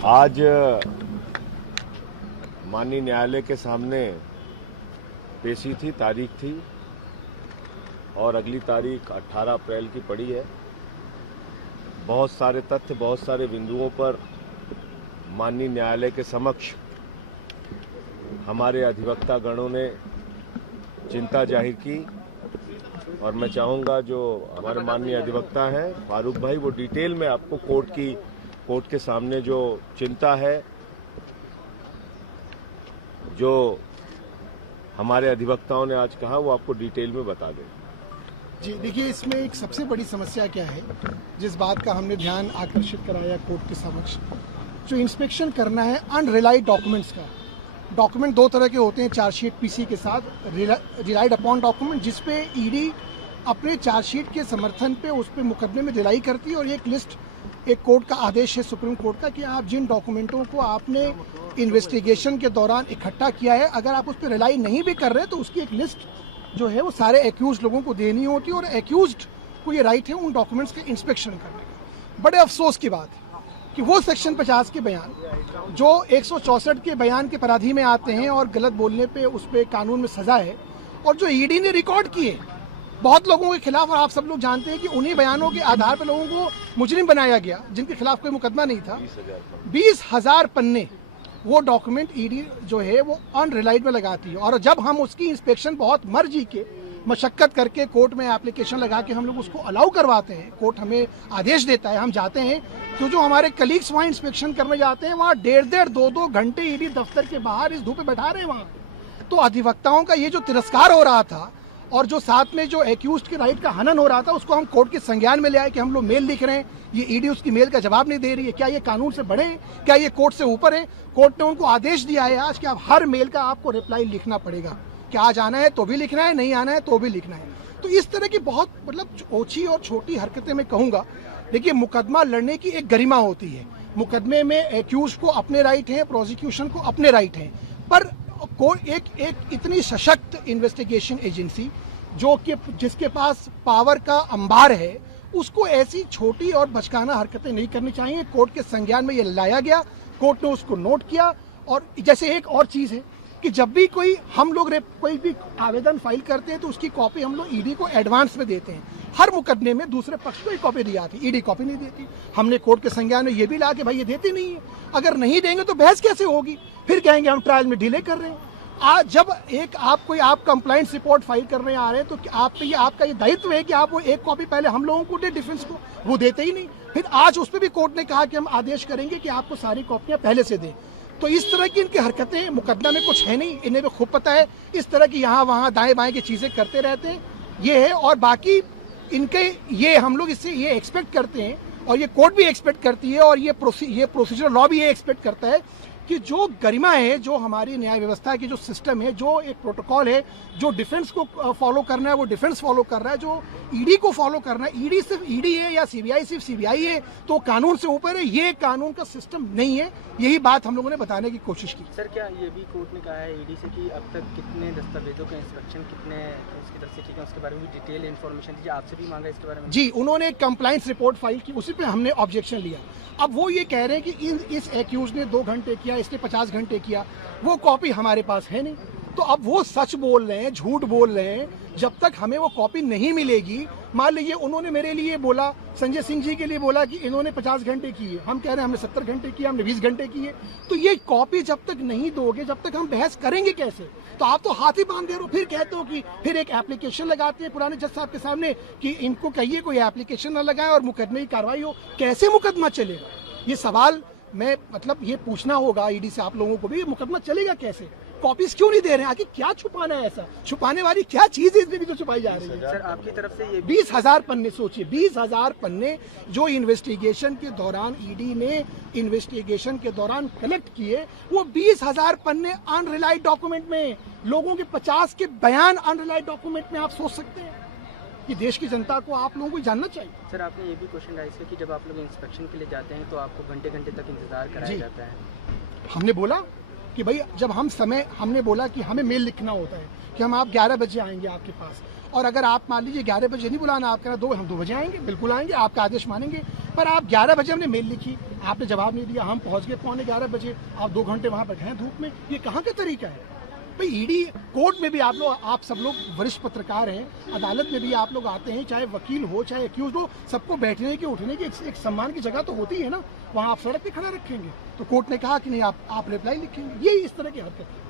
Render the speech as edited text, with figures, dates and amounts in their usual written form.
आज माननीय न्यायालय के सामने पेशी थी, तारीख थी और अगली तारीख 18 अप्रैल की पड़ी है। बहुत सारे तथ्य, बहुत सारे बिंदुओं पर माननीय न्यायालय के समक्ष हमारे अधिवक्ता गणों ने चिंता जाहिर की और मैं चाहूँगा जो हमारे माननीय अधिवक्ता हैं फारूक भाई, वो डिटेल में आपको कोर्ट के सामने जो चिंता है, जो हमारे अधिवक्ताओं ने आज कहा, वो आपको डिटेल में बता दें। जी देखिए, इसमें एक सबसे बड़ी समस्या क्या है, जिस बात का हमने ध्यान आकर्षित कराया कोर्ट के समक्ष, जो इंस्पेक्शन करना है अनरिलाइड डॉक्यूमेंट्स का। डॉक्यूमेंट दो तरह के होते हैं चार्जशीट पीसी के साथ, रिलाइड अपॉन डॉक्यूमेंट जिसपे ईडी अपने चार्जशीट के समर्थन पे उस पे मुकदमे में रिलाई करती है, और एक लिस्ट, एक कोर्ट का आदेश है सुप्रीम कोर्ट का कि आप जिन डॉक्यूमेंटों को आपने इन्वेस्टिगेशन के दौरान इकट्ठा किया है, अगर आप उस पर रिलाई नहीं भी कर रहे तो उसकी एक लिस्ट जो है वो सारे एक्यूज लोगों को देनी होती है, और एक्यूज्ड को ये राइट है उन डॉक्यूमेंट्स का इंस्पेक्शन करने का। बड़े अफसोस की बात है कि वो सेक्शन 50 के बयान जो 164 के बयान के पराधी में आते हैं और गलत बोलने पे उस पर कानून में सजा है, और जो ईडी ने रिकॉर्ड किए बहुत लोगों के खिलाफ, और आप सब लोग जानते हैं कि उन्हीं बयानों के आधार पर लोगों को मुजरिम बनाया गया जिनके खिलाफ कोई मुकदमा नहीं था। 20,000 पन्ने वो डॉक्यूमेंट ईडी जो है वो अनरिलाइड में लगाती है, और जब हम उसकी इंस्पेक्शन बहुत मर्जी के मशक्कत करके कोर्ट में एप्लीकेशन लगा के हम लोग उसको अलाउ करवाते हैं, कोर्ट हमें आदेश देता है, हम जाते हैं, तो जो हमारे कलीग्स वहाँ इंस्पेक्शन करने जाते हैं वहाँ 1.5 2 घंटे ईडी दफ्तर के बाहर इस धूप में बैठा रहे हैं वहाँ। तो अधिवक्ताओं का ये जो तिरस्कार हो रहा था और जो साथ में जो एक्यूज्ड के राइट का हनन हो रहा था, उसको हम कोर्ट के संज्ञान में ले आए कि हम लोग मेल लिख रहे हैं, ये ईडी उसकी मेल का जवाब नहीं दे रही है। क्या ये कानून से बड़े हैं? क्या ये कोर्ट से ऊपर है? कोर्ट ने उनको आदेश दिया है आज कि आप हर मेल का आपको रिप्लाई लिखना पड़ेगा, कि आज आना है तो भी लिखना है, नहीं आना है तो भी लिखना है। तो इस तरह की बहुत ओछी और छोटी हरकतें मैं कहूँगा। देखिए, मुकदमा लड़ने की एक गरिमा होती है, मुकदमे में एक्यूज को अपने राइट हैं, प्रोसिक्यूशन को अपने राइट हैं, पर एक इतनी सशक्त इन्वेस्टिगेशन एजेंसी जो कि जिसके पास पावर का अंबार है, उसको ऐसी छोटी और बचकाना हरकतें नहीं करनी चाहिए। कोर्ट के संज्ञान में ये लाया गया, कोर्ट ने उसको नोट किया। और जैसे एक और चीज़ है कि जब भी हम लोग कोई भी आवेदन फाइल करते हैं तो उसकी कॉपी हम लोग ईडी को एडवांस में देते हैं। हर मुकदमे में दूसरे पक्ष को एक कॉपी दी जाती है, ईडी कॉपी नहीं देती। हमने कोर्ट के संज्ञान में ये भी ला कि भाई ये देते नहीं है, अगर नहीं देंगे तो बहस कैसे होगी, फिर कहेंगे हम ट्रायल में डिले कर रहे हैं। आज जब आप कंप्लाइंस रिपोर्ट फाइल करने आ रहे हैं तो आपका ये दायित्व है कि आप वो एक कॉपी पहले हम लोगों को दे, डिफेंस को, वो देते ही नहीं। फिर आज उस पर भी कोर्ट ने कहा कि हम आदेश करेंगे कि आपको सारी कॉपियां पहले से दें। तो इस तरह की इनकी हरकतें, मुकदमा में कुछ है नहीं, इन्हें भी खूब पता है, इस तरह की यहाँ वहाँ दाएं बाएं की चीज़ें करते रहते हैं, ये है। और बाकी इनके ये हम लोग इससे ये एक्सपेक्ट करते हैं, और ये कोर्ट भी एक्सपेक्ट करती है, और ये प्रोसीजर लॉ भी ये एक्सपेक्ट करता है कि जो गरिमा है, जो हमारी न्याय व्यवस्था की जो सिस्टम है, जो एक प्रोटोकॉल है, जो डिफेंस को फॉलो करना है वो डिफेंस फॉलो कर रहा है, जो ईडी को फॉलो करना है, ईडी सिर्फ ईडी है या सीबीआई सिर्फ सीबीआई है तो कानून से ऊपर है, ये कानून का सिस्टम नहीं है। यही बात हम लोगों ने बताने की कोशिश की। सर, क्या ये भी कोर्ट ने कहा है ईडी से कि अब तक कितने दस्तावेजों का इंस्पेक्शन कितने उसकी तरफ से ठीक है, उसके बारे में भी डिटेल इन्फॉर्मेशन दीजिए, आपसे भी मांगा इसके बारे में? जी, उन्होंने एक कंप्लाइंस रिपोर्ट फाइल की, उसी पे हमने ऑब्जेक्शन लिया। अब वो ये कह रहे हैं कि इस एक्यूज ने 2 घंटे किया, इसने 50 घंटे किया, वो कॉपी हमारे पास है नहीं। तो अब वो सच बोल रहे हैं, झूठ बोल रहे हैं। जब तक हमें वो कॉपी नहीं मिलेगी, मान लीजिए उन्होंने मेरे लिए बोला, संजय सिंह जी के लिए बोला कि इन्होंने 50 घंटे किए, हम कह रहे हैं हमने 70 घंटे किए, हमने 20 घंटे किए, तो ये कॉपी जब तक नहीं दोगे, जब तक हम बहस करेंगे कैसे? तो आप तो हाथ ही बांध दे रहे हो। फिर कहते हो कि फिर एक एप्लीकेशन लगाते हैं पुराने जज साहब के सामने कि इनको कहिए कोई एप्लीकेशन न लगाए और मुकदमे की कार्रवाई हो। कैसे मुकदमा चलेगा? ये सवाल ये पूछना होगा ईडी से, आप लोगों को भी, मुकदमा चलेगा कैसे? कॉपीज क्यों नहीं दे रहे हैं? आखिर क्या छुपाना है? ऐसा छुपाने वाली क्या चीज है इसमें भी जो छुपाई जा रही है? सर, आपकी तरफ से ये 20,000 पन्ने, सोचिए 20,000 पन्ने जो इन्वेस्टिगेशन के दौरान ईडी ने इन्वेस्टिगेशन के दौरान कलेक्ट किए, वो 20,000 पन्ने अनरिलाइड डॉक्यूमेंट में, लोगों के 50 के बयान अनरिलाइड डॉक्यूमेंट में। आप सोच सकते हैं कि देश की जनता को, आप लोगों को जानना चाहिए। सर, आपने ये भी क्वेश्चन राइज किया कि जब आप लोग इंस्पेक्शन के लिए जाते हैं तो आपको घंटे घंटे तक इंतजार कराया जाता है। हमने बोला कि भाई जब हमने बोला कि हमें मेल लिखना होता है कि हम आप 11 बजे आएंगे आपके पास, और अगर आप मान लीजिए 11 बजे नहीं बुलाना, आप कहना हम 2 बजे आएंगे, बिल्कुल आएंगे, आपका आदेश मानेंगे। पर आप 11 बजे हमने मेल लिखी, आपने जवाब नहीं दिया, हम पहुंच गए 11:15 बजे, आप 2 घंटे वहां पर गए धूप में, ये कहाँ का तरीका है भाई? ईडी कोर्ट में भी आप सब लोग वरिष्ठ पत्रकार हैं, अदालत में भी आप लोग आते हैं, चाहे वकील हो चाहे एक्यूज हो, सबको बैठने की उठने की एक सम्मान की जगह तो होती है ना, वहाँ आप सड़क पे खड़ा रखेंगे। तो कोर्ट ने कहा कि नहीं, आप रिप्लाई लिखेंगे, यही इस तरह की हरकत है।